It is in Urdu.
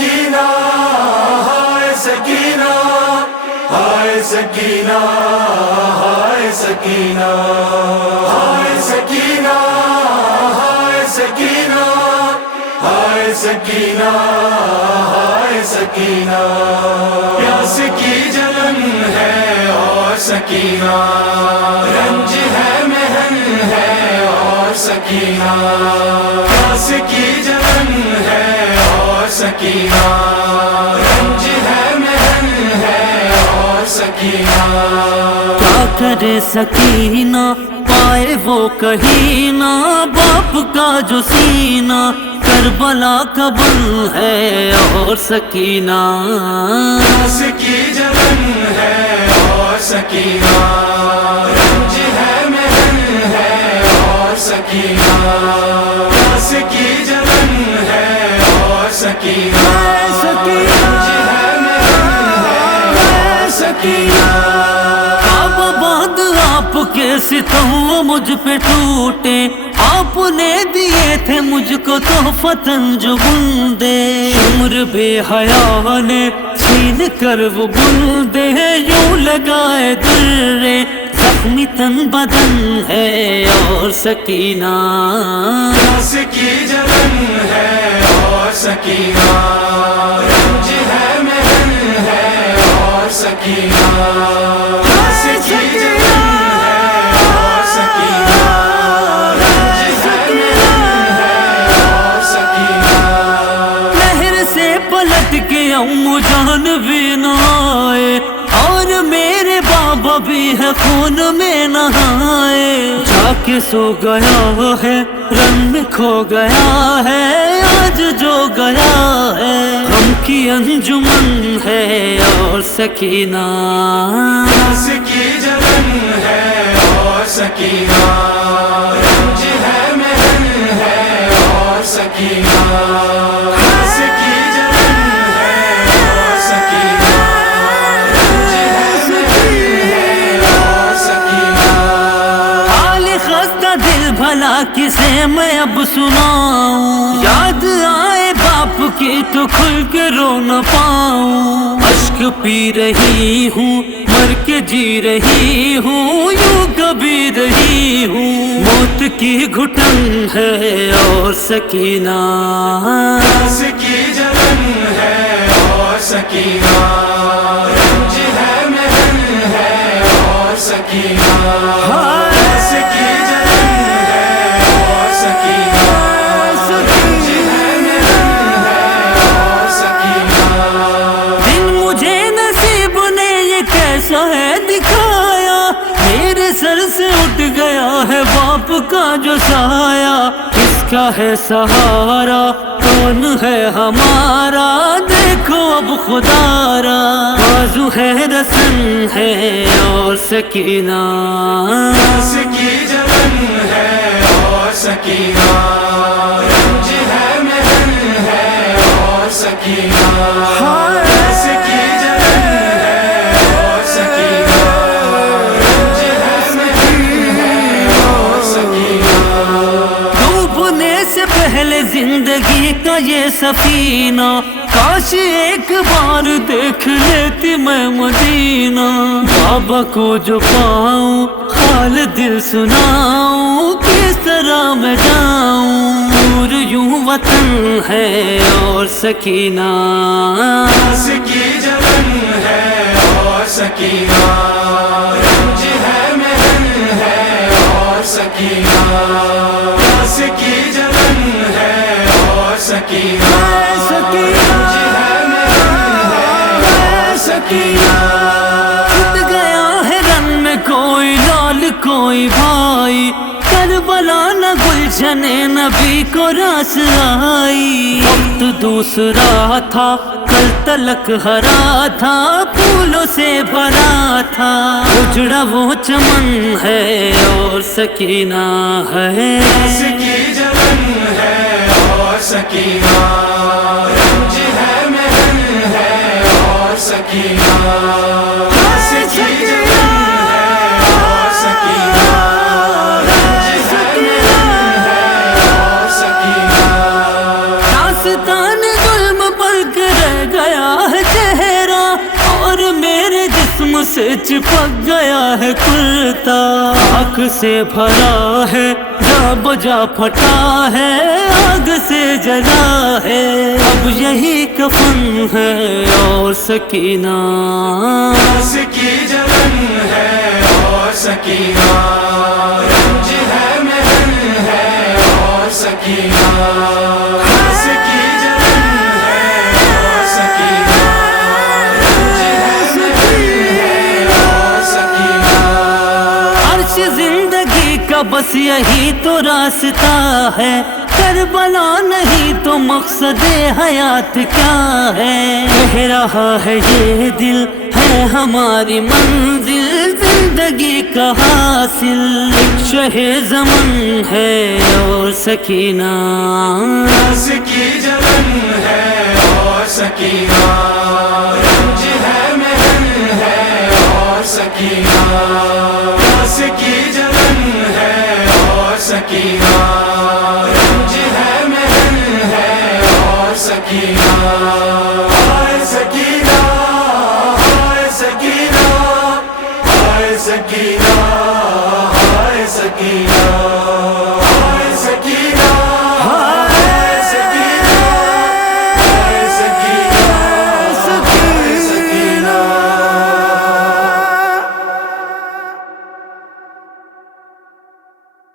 سکینہ ہائے سکینہ ہائے سکینہ ہائے سکینہ ہائے سکینہ ہائے سکینہ ہائے سکینہ ہائے سکینہ پیاس کی جلن ہے اور سکینہ رنج ہے محن ہے اور سکینہ پیاس کی جلن ہے اور سکینہ رنج ہے محن ہے اور سکینہ کیا کرے سکینہ پائے وہ کہیں نہ باپ کا جو سینہ کربلا کا بن ہے اور سکینہ پیاس کی جلن ہے اور سکینہ رنج ہے محن ہے اور سکینہ پیاس کی جلن ہے اور سکینہ رنج ہے محن ہے اور سکینہ اب بعد آپ کے ستم مجھ پہ ٹوٹے آپ نے دیے تھے مجھ کو تحفتاً جو بندے عمر بے حیا نے چھین کر وہ بندے یوں لگائے درے زخمی تن بدن ہے اور سکینہ پیاس کی جلن ہے اور سکینہ رنج ہے محن ہے اور سکینہ پیاس کی جلن ہے اور سکینہ رنج ہے محن ہے اور سکینہ لہر سے پلٹ کے امو جان بھی نہ آئے اور میرے بابا بھی ہے خون میں نہائے جا کے سو گیا ہے رنگ کھو گیا ہے آج جو گیا ہے غم کی انجمن ہے اور سکینہ پیاس کی جلن ہے اور سکینہ رنج ہے محن ہے اور سکینہ پیاس کی جلن ہے اور سکینہ رنج ہے محن ہے اور سکینہ حال خستہ دل بھلا کسے میں اب سناؤں یاد آئے باپ کی تو کھل کے رو نہ پاؤں اشک پی رہی ہوں مر کے جی رہی ہوں یوں کبھی رہی ہوں موت کی گھٹن ہے اور سکینہ پیاس کی جلن ہے اور سکینہ رنج ہے محن ہے اور سکینہ پیاس کی جلن ہے اور سکینہ رنج ہے محن ہے اور سکینہ دن مجھے نصیب نے یہ کیسا ہے دکھایا میرے سر سے اٹھ گیا ہے باپ کا جو سایہ کس کا ہے سہارا کون ہے ہمارا دیکھو اب خدا را بازو ہے رسن ہے اور سکینہ پیاس کی جلن ہے اور سکینہ رنج ہے محن ہے اور سکینہ پیاس کی جلن ہے اور سکینہ رنج ہے محن ہے اور سکینہ ڈوبنے سے پہلے زندگی کا یہ سفینہ کاش ایک بار دیکھ لیتی میں مدینہ بابا کو جو پاؤں حال دل سناؤں کس طرح میں جاؤں دور یوں وطن ہے اور سکینہ پیاس کی جلن ہے اور سکینہ رنج ہے محن ہے اور سکینہ پیاس کی جلن ہے اور سکینہ رنج ہے محن ہے اور سکینہ چھٹ گیا ہے رن میں کوئی لال کوئی بھائی کربلا نہ گلشن نبی کو راس آئی وقت دوسرا تھا کل تلک ہرا تھا پھولوں سے بھرا تھا اجڑا وہ چمن ہے اور سکینہ ہے پیاس کی جلن ہے اور سکینہ رنج ہے محن ہے اور سکینہ پیاس کی جلن ہے اور سکینہ رنج ہے محن ہے اور سکینہ داستان ظلم پر چپک گیا ہے کرتا، آگ سے بھرا ہے جا بجا پھٹا ہے، آگ سے جلا ہے، اب یہی کفن ہے اور سکینہ، اس کی جلن ہے اور سکینہ، رنج ہے محن ہے اور سکینہ، اس کی جلن ہے اور سکینہ، رنج ہے محن ہے اور سکینہ۔ عرش زندگی کا بس یہی تو راستہ ہے، کربلا نہیں تو مقصد حیات کیا ہے، کہہ رہا ہے یہ دل ہے ہماری منزل، زندگی کا حاصل ایک شہ زمن ہے اور سکینہ، اس کی جلن ہے اور سکینہ، رنج ہے محن ہے اور سکینہ۔